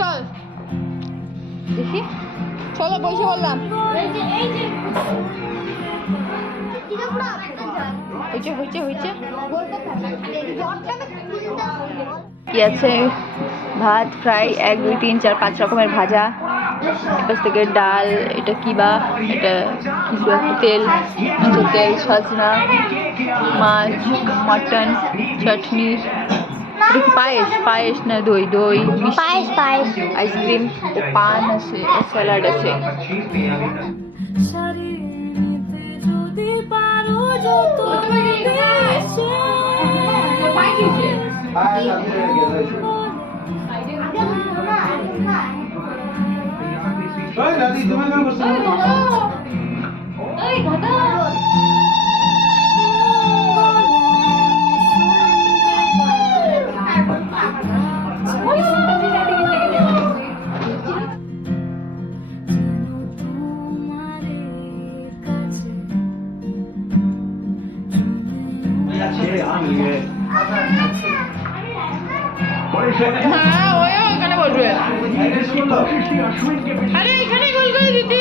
চল দেখি, চলো বসে বললাম। হয়েছে হয়েছে হয়েছে কি আছে? ভাত, ফ্রাই, 1 2 3 4 5 রকমের ভাজা, এপাশ থেকে ডাল, এটা কি বা, এটা কিছু একটা তেল, তেল, সজনা, মাছ, মটন, চাটনি, এটা কি পায়েস? পায়েস না দই? দই, পায়েস পায়েস আইসক্রিম, পান আছে, স্যালাড আছে। হ্যাঁ, ওই ওখানে বসবে। আরে এখানে গোল করে দিতে।